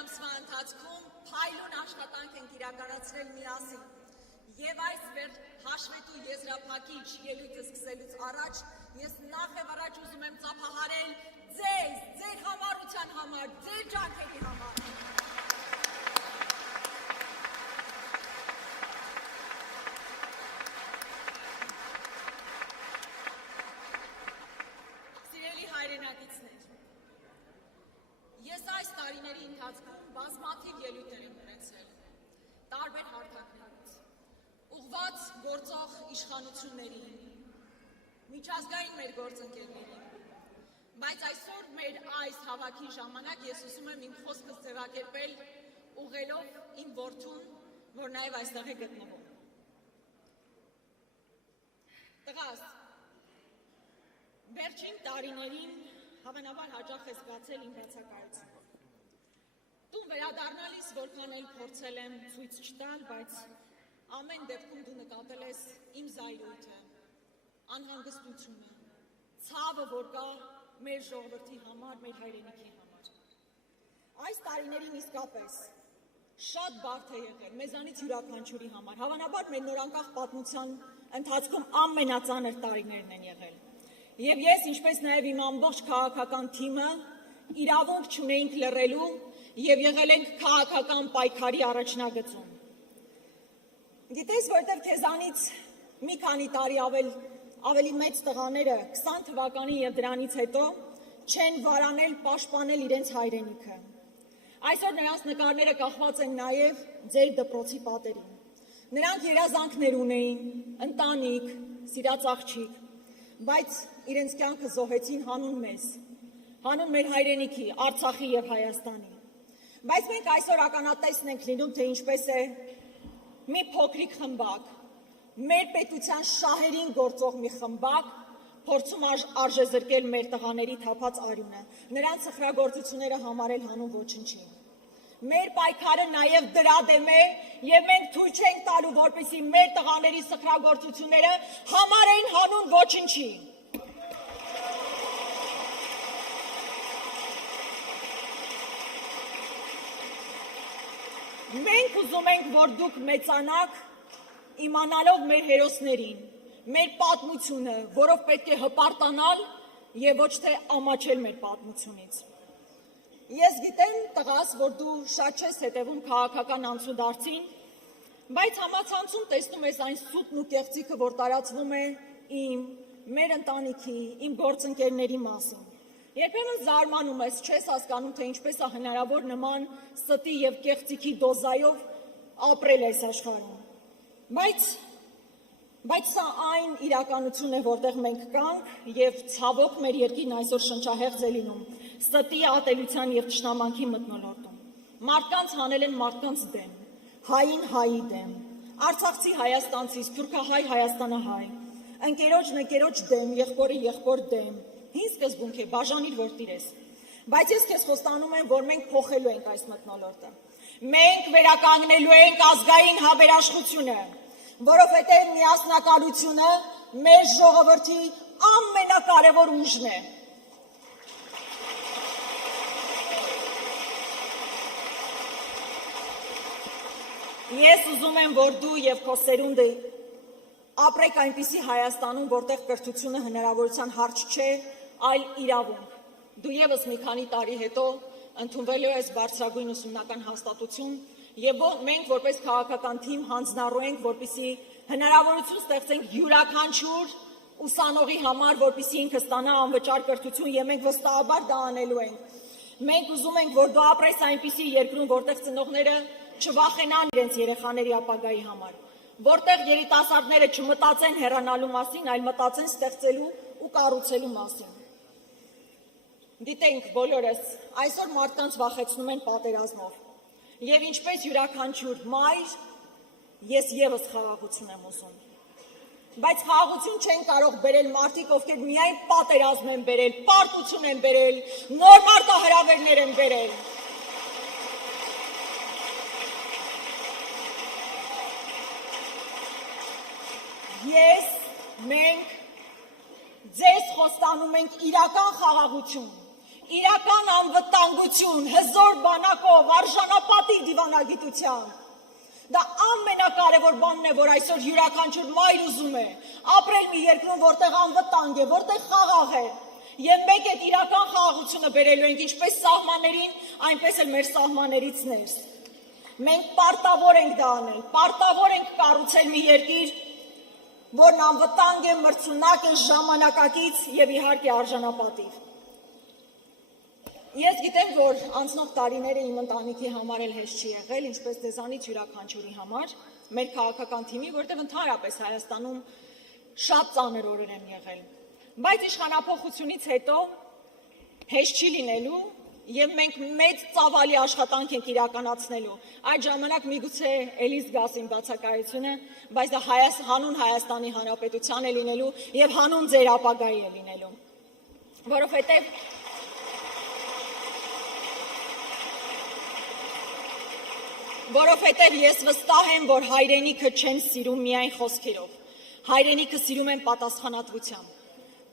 ամսվա ընթացքում փայլուն աշխատանք ենք իրականացրել միասին։ Եվ այս հաշվետու եզրափակիչ ելույթը սկսելուց առաջ ես նախ եւ առաջ ուզում եմ ծափահարել ձեզ, ձեր համառության համար, ձեր ջանքերի համար։ Սիրելի հայրենակիցներ, ես այս տարիների ընթացքում բազմաթիվ ելույթներ եմ ունեցել, տարբեր հարթակներից, ուղղված գործող իշխանություններին, միջազգային մեր գործընկերներին, բայց այսօր մեր այս հավաքի ժամանակ ես ուզում եմ իմ խոսքս ձևակերպել ուղղելով իմ որդուն, որ նաև այստեղ է գտնվում։ Տղաս, վերջին տարիներին հավանաբար հաճախ ես զգացել իմ բացակայությունով։ Տուն վերադառնալիս որքան էլ փորձել եմ ցույց չտալ, բայց ամեն դեպքում դու նկատել ես իմ զայրույթը, անհանգստությունը, ցավը, որ կա մեր ժողովրդի համար, մեր հայրենիքի համար։ Այս տարիներին իսկապես շատ բարդ է եղել մեզանից յուրաքանչյուրի համար, հավանաբար մեր նորանկախ պատմության ընթացքում ամենածանր տարիներն են եղել։ Եվ ես, ինչպես նաև իմ ամբողջ քաղաքական թիմը, իրավունք չունեինք լռելու եւ եղել ենք քաղաքական պայքարի առաջնագծում։ Գիտես, որտեղ քեզանից մի քանի տարի ավելի մեծ տղաները 20 թվականի եւ դրանից հետո չեն վարանել պաշտպանել իրենց հայրենիքը։ Այսօր նրանց նկարները կախված են նաեւ ձեր դպրոցի պատերին։ Նրանք երազանքներ ունեին, ընտանիք, սիրած աղջիկ, բայց իրենց կյանքը զոհեցին հանուն մեզ, հանուն մեր հայրենիքի, Արցախի եւ Հայաստանի։ Բայց մենք այսօր ականատեսն ենք լինում, թե ինչպես է մի փոքրիկ խմբակ, մեր պետության շահերին գործող մի խմբակ փորձում արժեզրկել մեր տղաների թափած արյունը, նրանց սխրագործությունները համարել հանուն ոչնչի։ Մեր պայքարը նաև դրա դեմ է եւ մենք թույլ չենք տալու, որպեսզի մեր տղաների սխրագործությունները համարեն հանուն ոչնչի։ Մենք ուզում ենք, որ դուք մեծանաք, իմանալով մեր հերոսներին, մեր պատմությունը, որով պետք է հպարտանալ եւ ոչ թե ամաչել մեր պատմությունից։ Ես գիտեմ, տղաս, որ դու շատ չես հետևում քաղաքական անցուդարձին, բայց համացանցում տեսնում ես այն սուտն ու կեղծիքը, որ տարածվում է մեր ընտանիքի, իմ գործընկերների մասին։ Երբեմն զարմանում ես, չես հասկանում, թե ինչպես է հնարավոր նման ստի եւ կեղծիքի դոզայով ապրել այս աշխարհում։ Բայց սա այն իրականությունն է, որտեղ մենք կանք եւ ցավոք մեր երկիրն այսօր շնչահեղձ է լինում, ստի ատելության եւ թշնամանքի մթնոլորտում։ Մարդկանց հանել են մարդկանց դեմ, հային հայի դեմ, արցախցի հայաստանցի, սփյուռքահայ հայաստանահայ, ընկերոջն դեմ, եղբորը դեմ։ Հին սկզբունք է, բաժանիր, որ տիրես։ Բայց ես քեզ խոստանում եմ, որ մենք փոխելու ենք այս մթնոլորտը։ Մենք վերականգնելու ենք ազգային հավերաշխությունը, որովհետև միասնակալությունը մեր ժողովրդի ամենակարևոր ուժն է։ Ես ուզում եմ, որ դու եւ քո սերունդը ապրեք այնպիսի Հայաստանում, որտեղ կրթությունը հնարավորության հարց չէ, այլ իրավունք։ Դու եւս մի քանի տարի հետո ընդունվելու ես բարձրագույն ուսումնական հաստատություն եւ մենք որպես քաղաքական թիմ հանձնառու ենք, որպեսզի հնարավորություն ստեղծենք յուրաքանչյուր ուսանողի համար, որպեսզի ինքը ստանա անվճար կրթություն եւ մենք վստահաբար դա անելու ենք։ Մենք ուզում ենք, որ դու ապրես այնպիսի երկրում, որտեղ ծնողները չվախենան իրենց երեխաների ապագայի համար, որտեղ երիտասարդները չմտածեն հեռանալու մասին, այլ մտածեն ստեղծելու ու կառուցելու մասին։ Գիտենք բոլորս, այսօր մարդկանց վախեցնում են պատերազմով։ Եվ ինչպես յուրաքանչյուր մայր, ես եւս խաղաղություն եմ ուզում։ Բայց խաղաղություն չեն կարող բերել մարդիկ, ովքեր միայն պատերազմ են բերել, պարտություն են բերել, նոր մարտահրավերներ են բերել։ Մենք ձեզ խոստանում ենք իրական խաղաղություն, իրական անվտանգություն, հզոր բանակով, արժանապատիվ դիվանագիտությամբ։ Դա ամենակարևոր բանն է, որ այսօր յուրաքանչյուր մայր ուզում է ապրել մի երկրում, որտեղ անվտանգ է, որտեղ խաղաղ է։ Եվ մենք այդ իրական խաղաղությունը բերելու ենք ինչպես սահմաններին, այնպես էլ մեր սահմաններից ներս։ Մենք պարտավոր ենք դա անել, պարտավոր ենք կառուցել մի երկիր, որն անվտանգ է, մրցունակ է, ժամանակակից եւ իհարկե արժանապատիվ։ Ես գիտեմ, որ անցնող տարիները իմ ընտանիքի համար էլ հեշտ չի եղել, ինչպես ձեզանից յուրաքանչյուրի համար, մեր քաղաքական թիմի, որտեղ ընդհանրապես Հայաստանում շատ ծանր օրեր են եղել։ Բայց իշխանափոխությունից հետո հեշտ չի լինելու եւ մենք մեծ ծավալի աշխատանք ենք իրականացնելու։ Այդ ժամանակ միգուցե էլի զգաս իմ բացակայությունը, բայց դա հանուն Հայաստանի Հանրապետության է լինելու եւ հանուն ձեր ապագայի է լինելու։ Որովհետև ես վստահ եմ, որ հայրենիքը չեն սիրում միայն խոսքերով, հայրենիքը սիրում են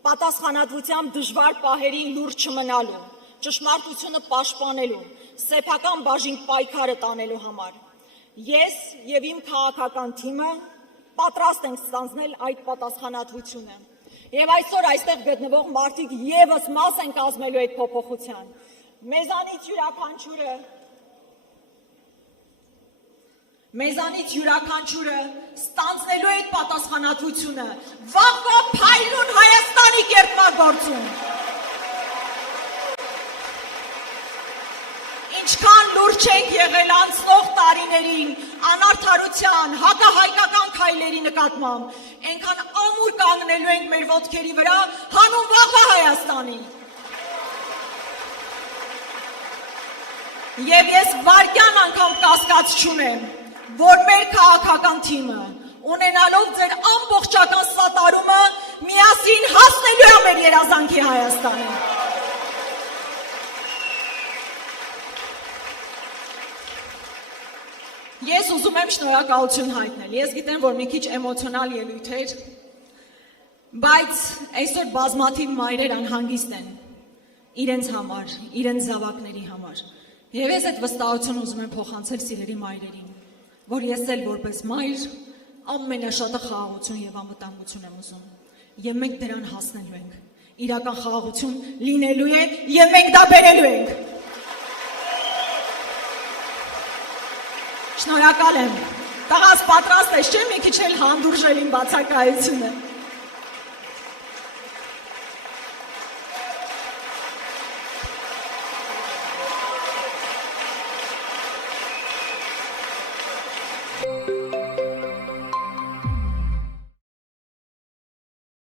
պատասխանատվությամբ դժվար պահերին լուրջ չմնալու, ճշմարտությունը պաշտպանելու, սեփական բաժին պայքարը տանելու համար։ Ես եւ իմ քաղաքական թիմը պատրաստ ենք ստանձնել այդ պատասխանատվությունը։ Եվ այսօր այստեղ գտնվող մարդիկ եւս մաս են կազմելու այդ փոփոխության։ Մեզանից յուրաքանչյուրը ստանձնելու այդ պատասխանատվությունը, վաղվա փայլուն Հայաստանի կերտմագործում։ Ինչքան լուրջ ենք եղել անցնող տարիներին անարդարության, հակահայկական քայլերի նկատմամբ, այնքան ամուր կանգնելու ենք մեր ոտքերի վրա հանուն վաղվա Հայաստանի։ Եվ ես վարկյան անգամ կասկած չունեմ, որ մեր քաղաքական թիմը, ունենալով ձեր ամբողջական սատարումը, միասին հասնելու է մեր երազանքի Հայաստանին։ Ես ուզում եմ շնորհակալություն հայտնել։ Ես գիտեմ, որ մի քիչ էմոցիոնալ ելույթ էր, բայց այսօր բազմաթիվ մայրեր անհանգիստ են իրենց համար, իրենց զավակների համար։ Եվ ես այդ վստահությունը ուզում եմ փոխանցել սիրելի մայրերին, որ ես էլ որպես մայր ամենաշատը խաղաղություն եւ անվտանգություն եմ ուզում։ Եվ մենք դրան հասնելու ենք։ Իրական խաղաղություն լինելու է եւ մենք դա բերելու ենք։ Շնորհակալ եմ։ Տղաս պատրաստ ես, չէ՞ մի քիչ էլ հանդուրժել իմ բացակայությունը։